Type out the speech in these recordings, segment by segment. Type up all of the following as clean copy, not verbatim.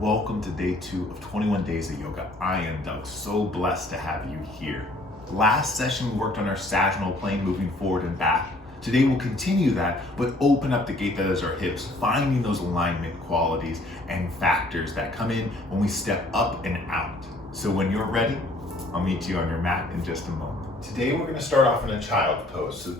Welcome to day 2 of 21 days of yoga. I am Doug, so blessed to have you here. Last session we worked on our sagittal plane, moving forward and back. Today we'll continue that, but open up the gate that is our hips, finding those alignment qualities and factors that come in when we step up and out. So when you're ready, I'll meet you on your mat in just a moment. Today we're gonna start off in a child's pose. So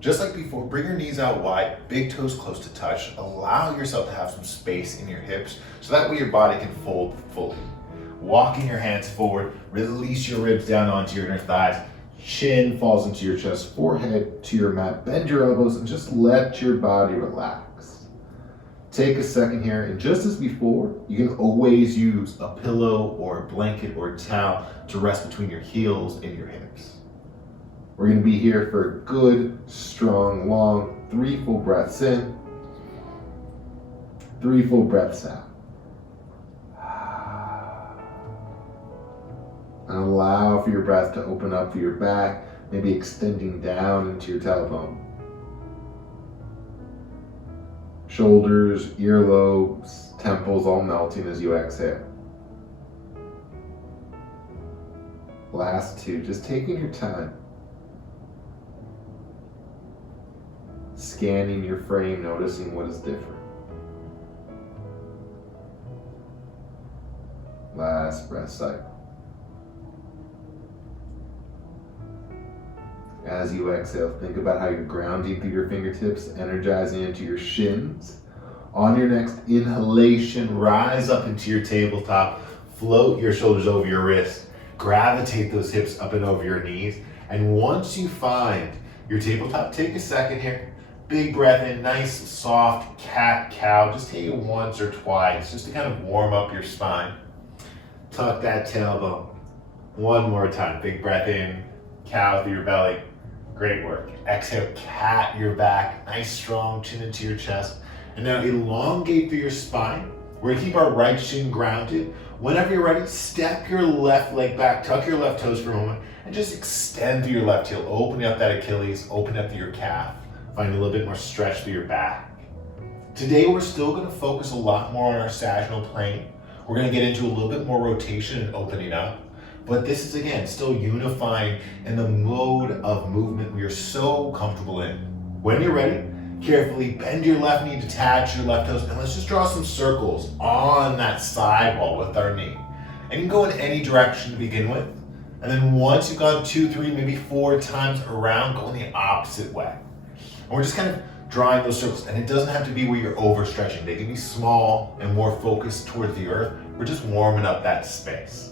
just like before, bring your knees out wide, big toes close to touch. Allow yourself to have some space in your hips so that way your body can fold fully. Walking your hands forward, release your ribs down onto your inner thighs. Chin falls into your chest, forehead to your mat. Bend your elbows and just let your body relax. Take a second here, and just as before, you can always use a pillow or a blanket or a towel to rest between your heels and your hips. We're going to be here for a good, strong, long 3 full breaths in, 3 full breaths out. And allow for your breath to open up for your back, maybe extending down into your tailbone. Shoulders, earlobes, temples all melting as you exhale. Last 2, just taking your time. Scanning your frame, noticing what is different. Last breath cycle. As you exhale, think about how you're grounding through your fingertips, energizing into your shins. On your next inhalation, rise up into your tabletop, float your shoulders over your wrist, gravitate those hips up and over your knees. And once you find your tabletop, take a second here. Big breath in, nice, soft cat-cow. Just take it once or twice, just to kind of warm up your spine. Tuck that tailbone. One more time. Big breath in, cow through your belly. Great work. Exhale, cat your back. Nice, strong chin into your chest. And now elongate through your spine. We're gonna keep our right shin grounded. Whenever you're ready, step your left leg back, tuck your left toes for a moment, and just extend through your left heel. Open up that Achilles, open up through your calf. Find a little bit more stretch through your back. Today, we're still gonna focus a lot more on our sagittal plane. We're gonna get into a little bit more rotation and opening up. But this is, again, still unifying in the mode of movement we are so comfortable in. When you're ready, carefully bend your left knee, detach your left toes, and let's just draw some circles on that sidewall with our knee. And you can go in any direction to begin with. And then once you've gone 2, 3, maybe 4 times around, go in the opposite way. And we're just kind of drawing those circles, and it doesn't have to be where you're overstretching. They can be small and more focused towards the earth. We're just warming up that space.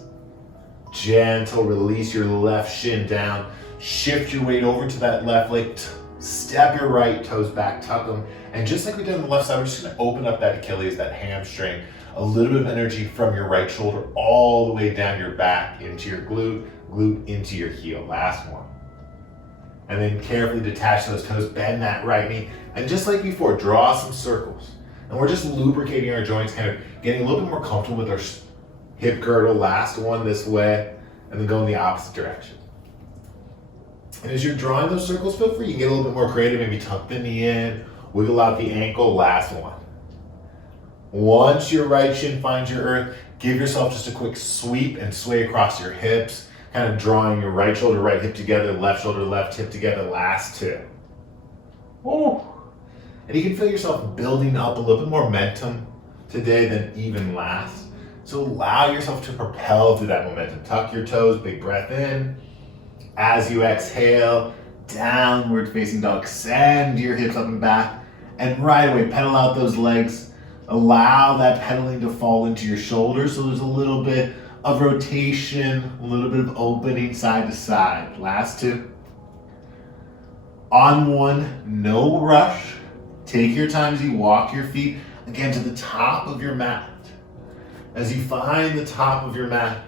Gentle, release your left shin down. Shift your weight over to that left leg. Step your right toes back, tuck them. And just like we did on the left side, we're just gonna open up that Achilles, that hamstring. A little bit of energy from your right shoulder all the way down your back into your glute, glute into your heel. Last one. And then carefully detach those toes, bend that right knee. And just like before, draw some circles. And we're just lubricating our joints, kind of getting a little bit more comfortable with our hip girdle. Last one this way, and then go in the opposite direction. And as you're drawing those circles, feel free, you can get a little bit more creative, maybe tuck the knee in, wiggle out the ankle. Last one. Once your right shin finds your earth, give yourself just a quick sweep and sway across your hips, kind of drawing your right shoulder, right hip together, left shoulder, left hip together. Last 2. Ooh. And you can feel yourself building up a little bit more momentum today than even last. So allow yourself to propel through that momentum. Tuck your toes, big breath in. As you exhale, downward facing dog, send your hips up and back. And right away, pedal out those legs. Allow that pedaling to fall into your shoulders. So there's a little bit of rotation, a little bit of opening side to side. Last 2. On 1, no rush. Take your time as you walk your feet again to the top of your mat. As you find the top of your mat,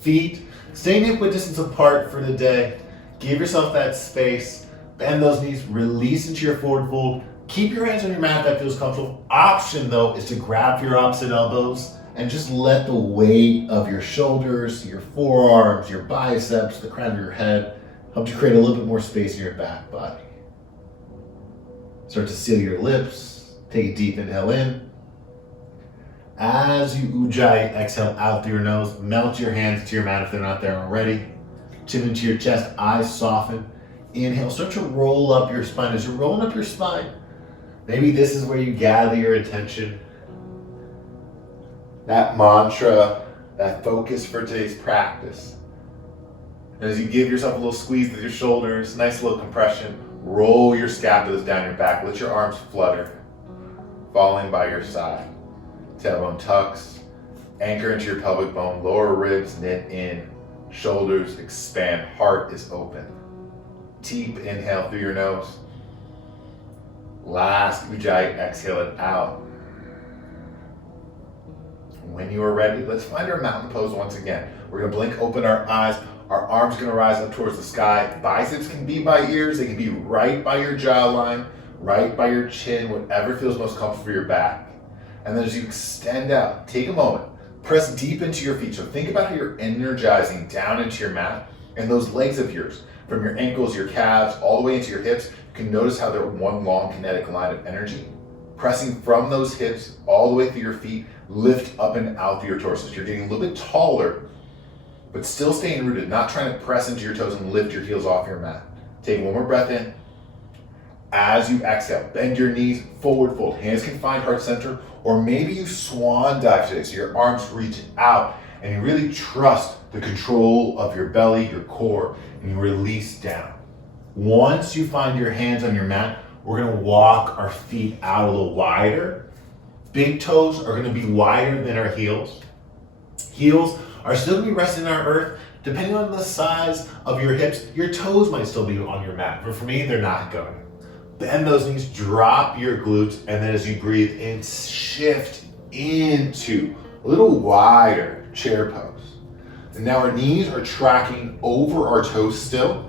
feet staying hip width distance apart for the day. Give yourself that space. Bend those knees, release into your forward fold. Keep your hands on your mat, that feels comfortable. Option though is to grab your opposite elbows and just let the weight of your shoulders, your forearms, your biceps, the crown of your head help to create a little bit more space in your back body. Start to seal your lips. Take a deep inhale in. As you ujjayi exhale out through your nose, melt your hands to your mat if they're not there already. Chin into your chest, eyes soften. Inhale, start to roll up your spine. As you're rolling up your spine, maybe this is where you gather your attention. That mantra, that focus for today's practice. And as you give yourself a little squeeze with your shoulders, nice little compression, roll your scapulas down your back. Let your arms flutter, falling by your side. Tailbone tucks, anchor into your pelvic bone, lower ribs knit in, shoulders expand, heart is open. Deep inhale through your nose. Last ujjayi, exhale it out. When you are ready, let's find our mountain pose once again. We're gonna blink open our eyes. Our arms are gonna rise up towards the sky. Biceps can be by ears, they can be right by your jawline, right by your chin, whatever feels most comfortable for your back. And then as you extend out, take a moment, press deep into your feet. So think about how you're energizing down into your mat, and those legs of yours, from your ankles, your calves, all the way into your hips, you can notice how they're one long kinetic line of energy. Pressing from those hips all the way through your feet, lift up and out through your torso. So you're getting a little bit taller, but still staying rooted, not trying to press into your toes and lift your heels off your mat. Take one more breath in. As you exhale, bend your knees, forward fold. Hands can find heart center, or maybe you swan dive today, so your arms reach out and you really trust the control of your belly, your core, and you release down. Once you find your hands on your mat, we're gonna walk our feet out a little wider. Big toes are gonna be wider than our heels. Heels are still gonna be resting on our earth. Depending on the size of your hips, your toes might still be on your mat, but for me, they're not going. Bend those knees, drop your glutes, and then as you breathe in, shift into a little wider chair pose. And now our knees are tracking over our toes still,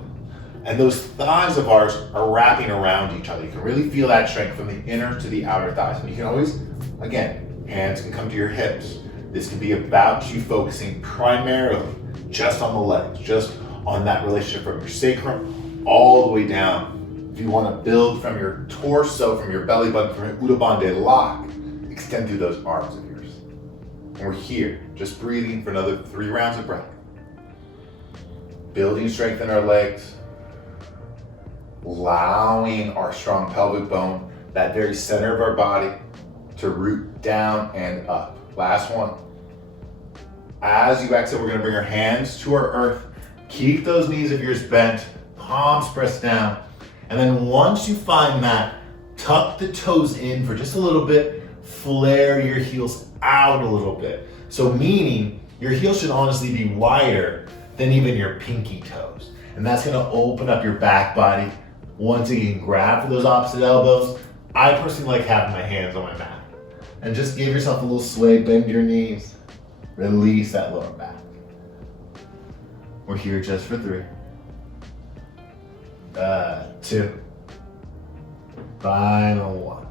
and those thighs of ours are wrapping around each other. You can really feel that strength from the inner to the outer thighs. And you can always, again, hands can come to your hips. This can be about you focusing primarily just on the legs, just on that relationship from your sacrum all the way down. If you want to build from your torso, from your belly button, from your Uddha Bandha lock, extend through those arms of yours. And we're here, just breathing for another 3 rounds of breath. Building strength in our legs, allowing our strong pelvic bone, that very center of our body, to root down and up. Last one. As you exhale, we're gonna bring our hands to our earth. Keep those knees of yours bent, palms pressed down. And then once you find that, tuck the toes in for just a little bit, flare your heels out a little bit. So meaning your heels should honestly be wider than even your pinky toes. And that's gonna open up your back body. Once again, grab for those opposite elbows. I personally like having my hands on my mat. And just give yourself a little sway, bend your knees, release that lower back. We're here just for 3. 2. Final 1.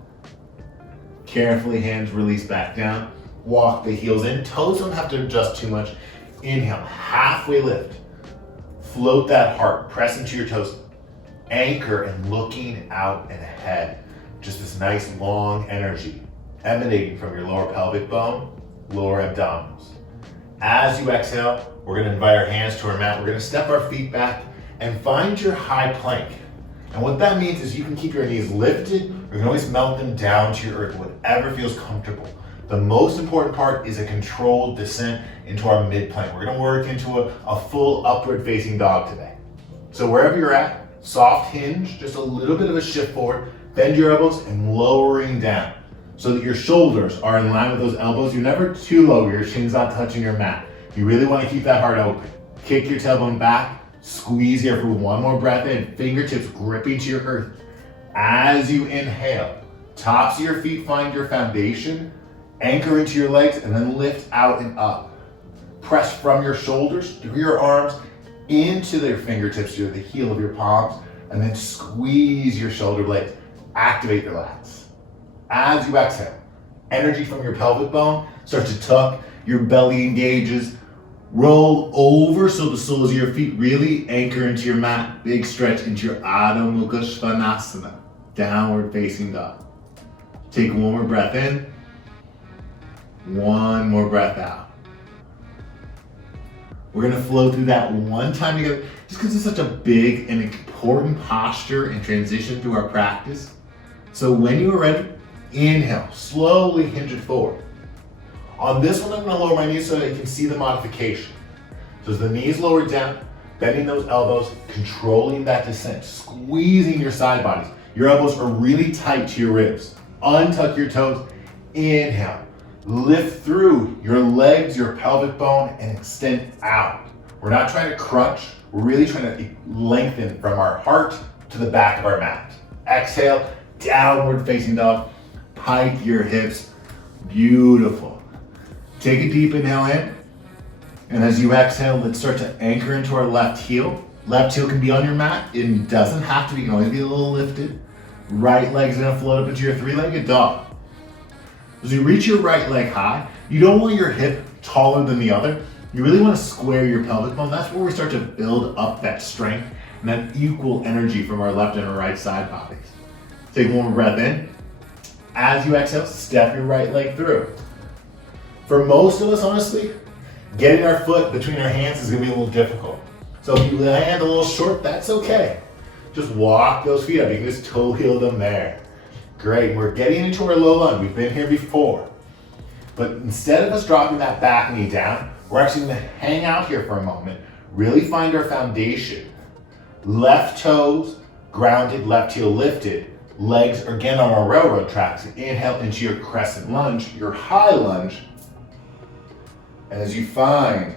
Carefully, hands release back down. Walk the heels in. Toes don't have to adjust too much. Inhale, halfway lift. Float that heart, press into your toes. Anchor and looking out and ahead. Just this nice long energy emanating from your lower pelvic bone, lower abdominals. As you exhale, we're gonna invite our hands to our mat. We're gonna step our feet back and find your high plank. And what that means is you can keep your knees lifted, or you can always melt them down to your earth, whatever feels comfortable. The most important part is a controlled descent into our mid plank. We're gonna work into a full upward facing dog today. So wherever you're at, soft hinge, just a little bit of a shift forward, bend your elbows and lowering down so that your shoulders are in line with those elbows. You're never too low, your chin's not touching your mat. You really wanna keep that heart open. Kick your tailbone back, squeeze here for one more breath in, fingertips gripping to your earth. As you inhale, tops of your feet find your foundation, anchor into your legs, and then lift out and up. Press from your shoulders through your arms into their fingertips to the heel of your palms, and then squeeze your shoulder blades. Activate your lats. As you exhale, energy from your pelvic bone starts to tuck, your belly engages. Roll over so the soles of your feet really anchor into your mat. Big stretch into your Adho Mukha One more breath out. We're gonna flow through that one time together, just because it's such a big and important posture and transition through our practice. So when you are ready, inhale, slowly hinge it forward. On this one, I'm gonna lower my knees so that you can see the modification. So as the knees lower down, bending those elbows, controlling that descent, squeezing your side bodies. Your elbows are really tight to your ribs. Untuck your toes, inhale. Lift through your legs, your pelvic bone, and extend out. We're not trying to crunch, we're really trying to lengthen from our heart to the back of our mat. Exhale, downward facing dog. Pike your hips, beautiful. Take a deep inhale in, and as you exhale, let's start to anchor into our left heel. Left heel can be on your mat, it doesn't have to be, it can always be a little lifted. Right leg's gonna float up into your three-legged dog. As you reach your right leg high, you don't want your hip taller than the other. You really want to square your pelvic bone. That's where we start to build up that strength and that equal energy from our left and our right side bodies. Take one more breath in. As you exhale, step your right leg through. For most of us, honestly, getting our foot between our hands is going to be a little difficult. So if you land a little short, that's okay. Just walk those feet up. You can just toe heel them there. Great, we're getting into our low lunge. We've been here before. But instead of us dropping that back knee down, we're actually gonna hang out here for a moment, really find our foundation. Left toes grounded, left heel lifted. Legs are again on our railroad tracks. Inhale into your crescent lunge, your high lunge. And as you find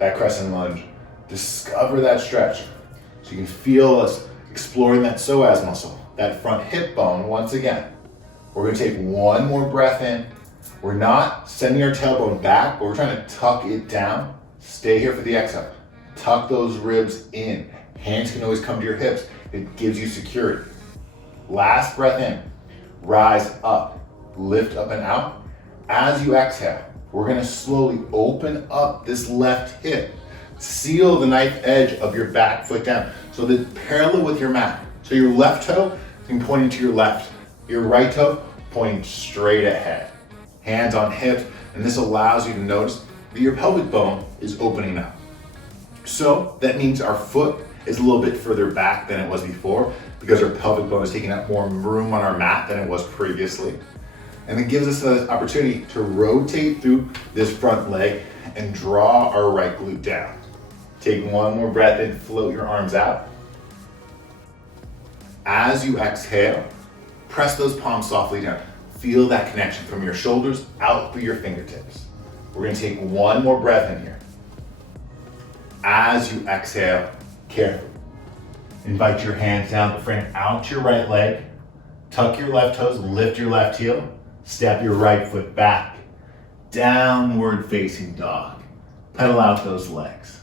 that crescent lunge, discover that stretch. So you can feel us exploring that psoas muscle. That front hip bone once again. We're gonna take one more breath in. We're not sending our tailbone back, but we're trying to tuck it down. Stay here for the exhale. Tuck those ribs in. Hands can always come to your hips. It gives you security. Last breath in. Rise up, lift up and out. As you exhale, we're gonna slowly open up this left hip. Seal the knife edge of your back foot down so that it's parallel with your mat. So your left toe is pointing to your left, your right toe pointing straight ahead. Hands on hips, and this allows you to notice that your pelvic bone is opening up. So that means our foot is a little bit further back than it was before because our pelvic bone is taking up more room on our mat than it was previously. And it gives us an opportunity to rotate through this front leg and draw our right glute down. Take one more breath in, float your arms out. As you exhale, press those palms softly down. Feel that connection from your shoulders out through your fingertips. We're gonna take one more breath in here. As you exhale, carefully. Invite your hands down the frame out to your right leg. Tuck your left toes, lift your left heel. Step your right foot back. Downward facing dog. Pedal out those legs.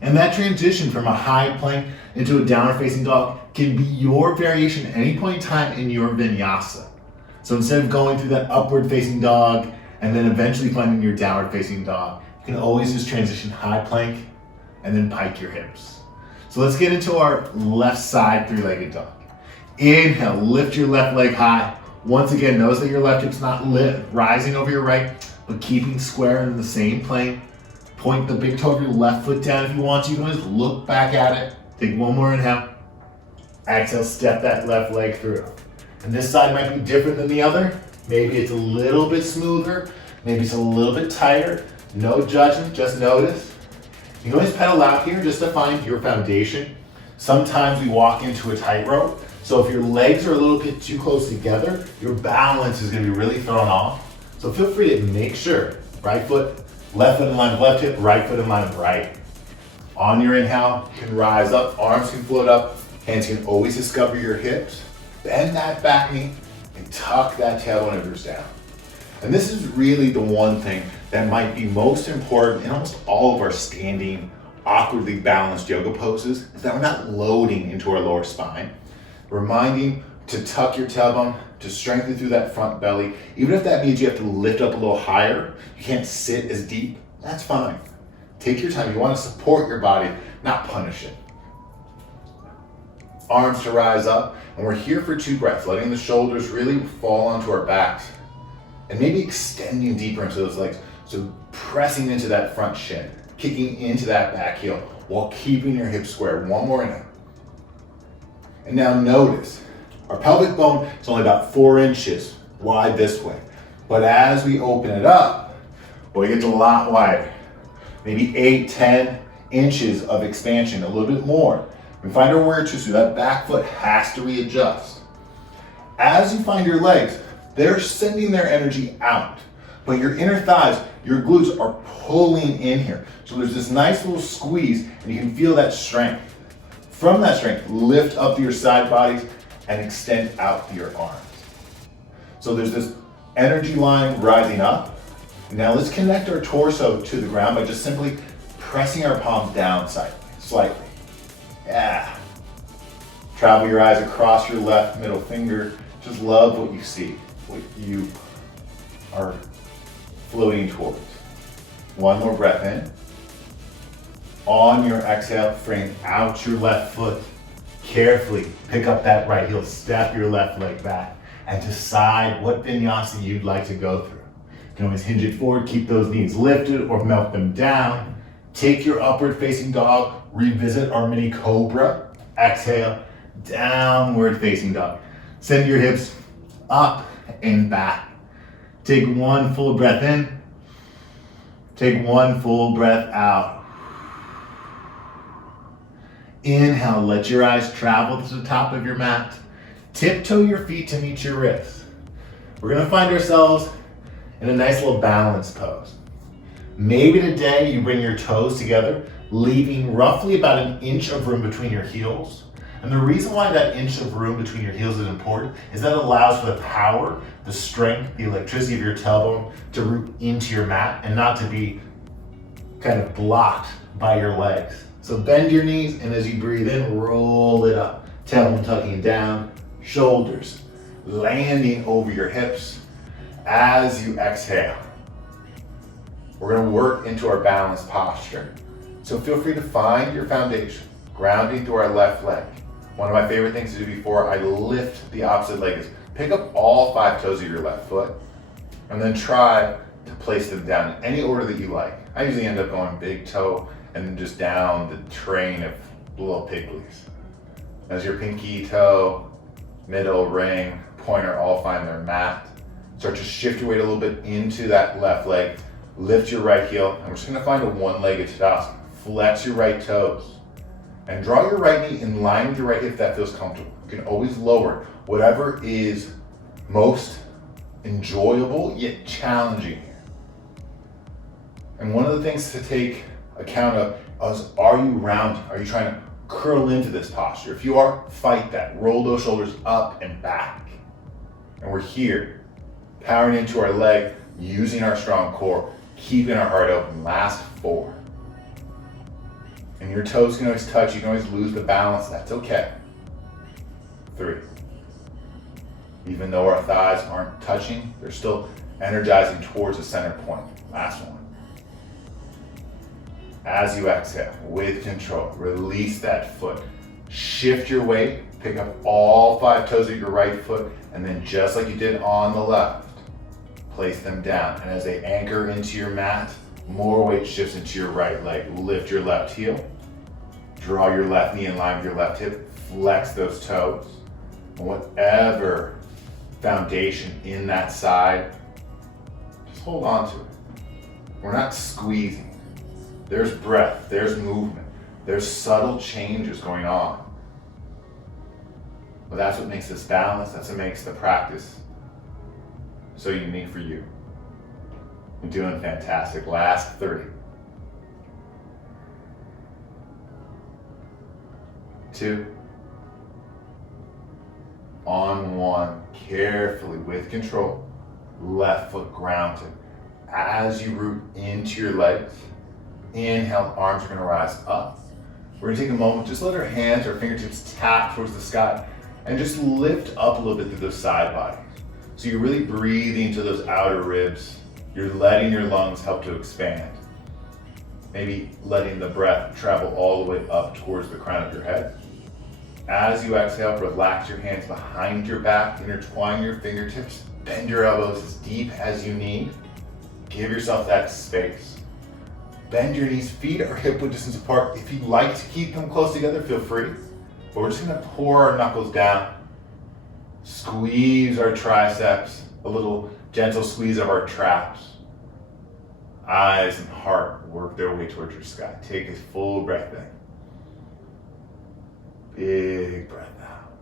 And that transition from a high plank into a downward facing dog can be your variation at any point in time in your vinyasa. So instead of going through that upward facing dog and then eventually finding your downward facing dog, you can always just transition high plank and then pike your hips. So let's get into our left side three-legged dog. Inhale, lift your left leg high. Once again, notice that your left hip's not rising over your right, but keeping square in the same plane. Point the big toe of your left foot down if you want to. You can always look back at it. Take one more inhale. Exhale, step that left leg through. And this side might be different than the other. Maybe it's a little bit smoother. Maybe it's a little bit tighter. No judgment, just notice. You can always pedal out here just to find your foundation. Sometimes we walk into a tightrope. So if your legs are a little bit too close together, your balance is gonna be really thrown off. So feel free to make sure, right foot, left foot in line with left hip, right foot in line with right. On your inhale, you can rise up, arms can float up, hands can always discover your hips. Bend that back knee and tuck that tailbone of yours down. And this is really the one thing that might be most important in almost all of our standing, awkwardly balanced yoga poses, is that we're not loading into our lower spine. Reminding to tuck your tailbone, to strengthen through that front belly. Even if that means you have to lift up a little higher, you can't sit as deep, that's fine. Take your time. You want to support your body, not punish it. Arms to rise up, and we're here for 2 breaths, letting the shoulders really fall onto our backs. And maybe extending deeper into those legs. So pressing into that front shin, kicking into that back heel while keeping your hips square. One more inhale. And now notice, our pelvic bone is only about 4 inches wide this way. But as we open it up, well, it gets a lot wider. Maybe 8, 10 inches of expansion, a little bit more. We find our warrior two, so that back foot has to readjust. As you find your legs, they're sending their energy out. But your inner thighs, your glutes are pulling in here. So there's this nice little squeeze, and you can feel that strength. From that strength, lift up to your side bodies and extend out to your arms. So there's this energy line rising up. Now let's connect our torso to the ground by just simply pressing our palms down slightly. Yeah. Travel your eyes across your left middle finger. Just love what you see, what you are floating towards. One more breath in. On your exhale, frame out your left foot. Carefully pick up that right heel, step your left leg back, and decide what vinyasa you'd like to go through. You can always hinge it forward, keep those knees lifted or melt them down. Take your upward facing dog, revisit our mini cobra. Exhale, downward facing dog. Send your hips up and back. Take one full breath in. Take one full breath out. Inhale, let your eyes travel to the top of your mat. Tiptoe your feet to meet your wrists. We're gonna find ourselves in a nice little balance pose. Maybe today you bring your toes together, leaving roughly about an inch of room between your heels. And the reason why that inch of room between your heels is important is that it allows for the power, the strength, the electricity of your tailbone to root into your mat and not to be kind of blocked by your legs. So bend your knees, and as you breathe in, roll it up. Tailbone tucking down, shoulders landing over your hips. As you exhale, we're gonna work into our balanced posture. So feel free to find your foundation, grounding through our left leg. One of my favorite things to do before I lift the opposite leg is pick up all 5 toes of your left foot, and then try to place them down in any order that you like. I usually end up going big toe, and then just down the train of little pigglies. As your pinky toe, middle ring, pointer all find their mat, start to shift your weight a little bit into that left leg. Lift your right heel, and we're just gonna find a one-legged Tadasana. Flex your right toes, and draw your right knee in line with your right hip if that feels comfortable. You can always lower whatever is most enjoyable yet challenging here. And one of the things to take account of is, are you rounded? Are you trying to curl into this posture? If you are, fight that. Roll those shoulders up and back. And we're here, powering into our leg, using our strong core, keeping our heart open. Last 4. And your toes can always touch. You can always lose the balance. That's okay. 3. Even though our thighs aren't touching, they're still energizing towards the center point. Last one. As you exhale, with control, release that foot. Shift your weight, pick up all 5 toes of your right foot, and then just like you did on the left, place them down. And as they anchor into your mat, more weight shifts into your right leg. Lift your left heel, draw your left knee in line with your left hip, flex those toes. And whatever foundation in that side, just hold on to it. We're not squeezing. There's breath, there's movement, there's subtle changes going on. But that's what makes this balance, that's what makes the practice so unique for you. You're doing fantastic. Last 3. 2. On 1, carefully, with control, left foot grounded. As you root into your legs, inhale, arms are gonna rise up. We're gonna take a moment, just let our hands, our fingertips tap towards the sky, and just lift up a little bit through those side bodies. So you're really breathing to those outer ribs. You're letting your lungs help to expand. Maybe letting the breath travel all the way up towards the crown of your head. As you exhale, relax your hands behind your back, intertwine your fingertips, Bend your elbows as deep as you need. Give yourself that space. Bend your knees, feet are hip width distance apart. If you'd like to keep them close together, feel free. But we're just gonna pour our knuckles down. Squeeze our triceps, a little gentle squeeze of our traps. Eyes and heart work their way towards your sky. Take a full breath in. Big breath out.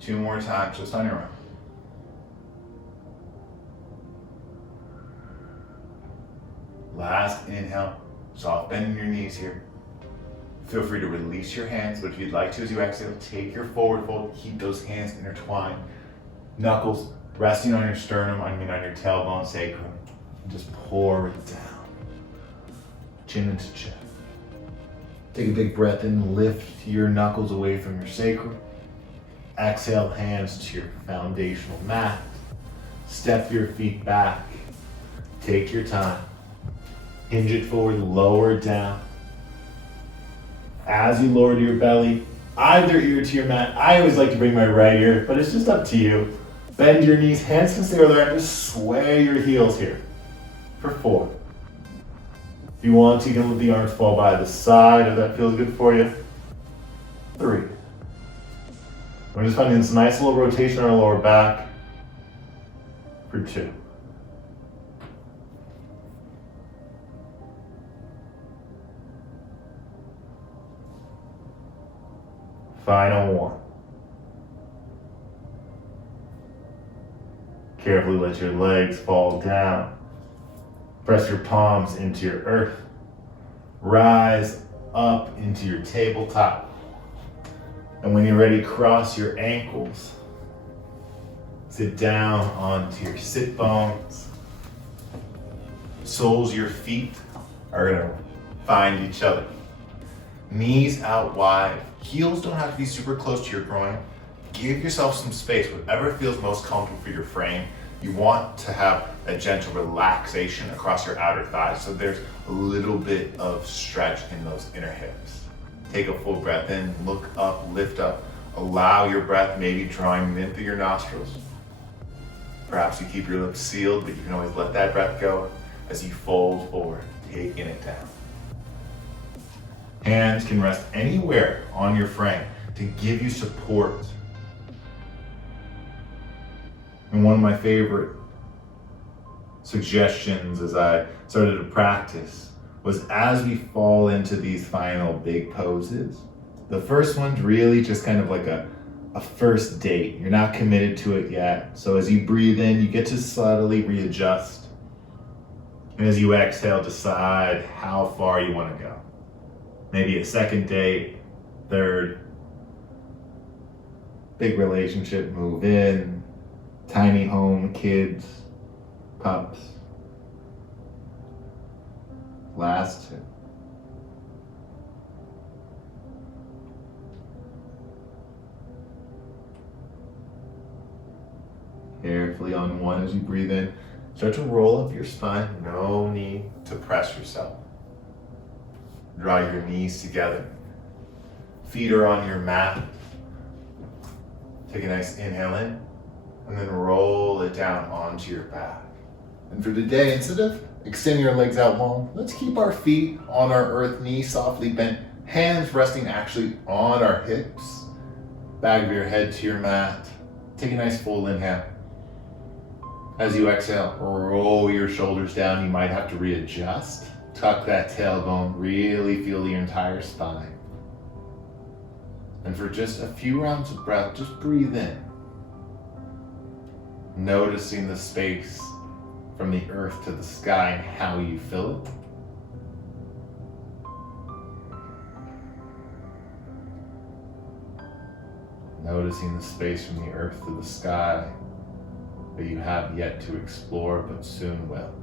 2 more times, just on your own. Last inhale, soft bend in your knees here. Feel free to release your hands, but if you'd like to, as you exhale, take your forward fold, keep those hands intertwined. Knuckles resting on your sternum, on your tailbone, sacrum. And just pour it down. Chin into chin. Take a big breath in, lift your knuckles away from your sacrum. Exhale, hands to your foundational mat. Step your feet back. Take your time. Hinge it forward, lower it down. As you lower to your belly, either ear to your mat. I always like to bring my right ear, but it's just up to you. Bend your knees, hands can stay where they're at. Just sway your heels here for 4. If you want to, you can let the arms fall by the side if that feels good for you. 3. We're just finding this nice little rotation on our lower back for 2. Final 1. Carefully let your legs fall down. Press your palms into your earth. Rise up into your tabletop. And when you're ready, cross your ankles. Sit down onto your sit bones. Soles of your feet are gonna find each other. Knees out wide. Heels don't have to be super close to your groin. Give yourself some space, whatever feels most comfortable for your frame. You want to have a gentle relaxation across your outer thighs, so there's a little bit of stretch in those inner hips. Take a full breath in, look up, lift up. Allow your breath maybe drawing in through your nostrils. Perhaps you keep your lips sealed, but you can always let that breath go as you fold forward, taking it down. Hands can rest anywhere on your frame to give you support. And one of my favorite suggestions as I started to practice was, as we fall into these final big poses, the first one's really just kind of like a first date. You're not committed to it yet. So as you breathe in, you get to subtly readjust. And as you exhale, decide how far you want to go. Maybe a second date, third, big relationship, move in, tiny home, kids, pups. Last 2. Carefully on 1 as you breathe in, start to roll up your spine. No need to press yourself. Draw your knees together. Feet are on your mat. Take a nice inhale in, and then roll it down onto your back. And for today, instead of extending your legs out long, let's keep our feet on our earth, knees softly bent, hands resting actually on our hips. Back of your head to your mat. Take a nice full inhale. As you exhale, roll your shoulders down. You might have to readjust. Tuck that tailbone, really feel your entire spine. And for just a few rounds of breath, just breathe in. Noticing the space from the earth to the sky and how you fill it. Noticing the space from the earth to the sky that you have yet to explore, but soon will.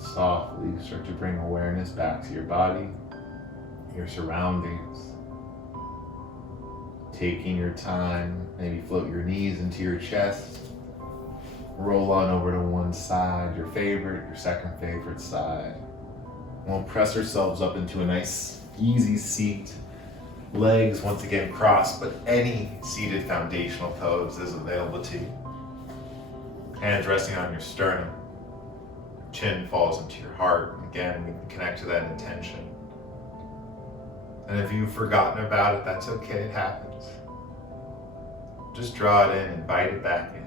Softly start to bring awareness back to your body, your surroundings. Taking your time, maybe float your knees into your chest. Roll on over to one side, your favorite, your second favorite side. We'll press ourselves up into a nice, easy seat. Legs once again crossed, but any seated foundational pose is available to you. Hands resting on your sternum. Chin falls into your heart. And again, we can connect to that intention. And if you've forgotten about it, that's okay, it happens. Just draw it in, invite it back in.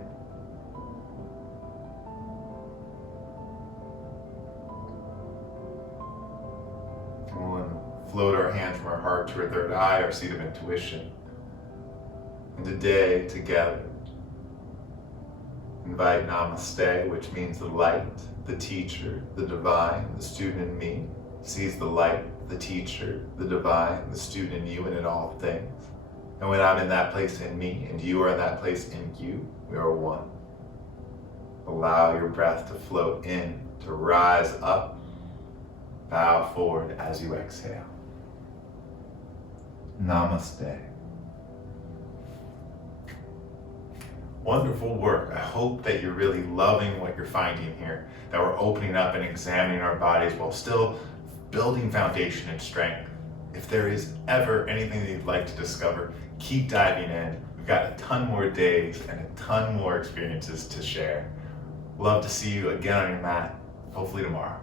We'll float our hand from our heart to our third eye, our seat of intuition. And today, together, invite Namaste, which means the light, the teacher, the divine, the student in me, sees the light, the teacher, the divine, the student in you and in all things. And when I'm in that place in me and you are in that place in you, we are one. Allow your breath to flow in, to rise up, bow forward as you exhale. Namaste. Wonderful work. I hope that you're really loving what you're finding here, that we're opening up and examining our bodies while still building foundation and strength. If there is ever anything that you'd like to discover, keep diving in. We've got a ton more days and a ton more experiences to share. Love to see you again on your mat, hopefully tomorrow.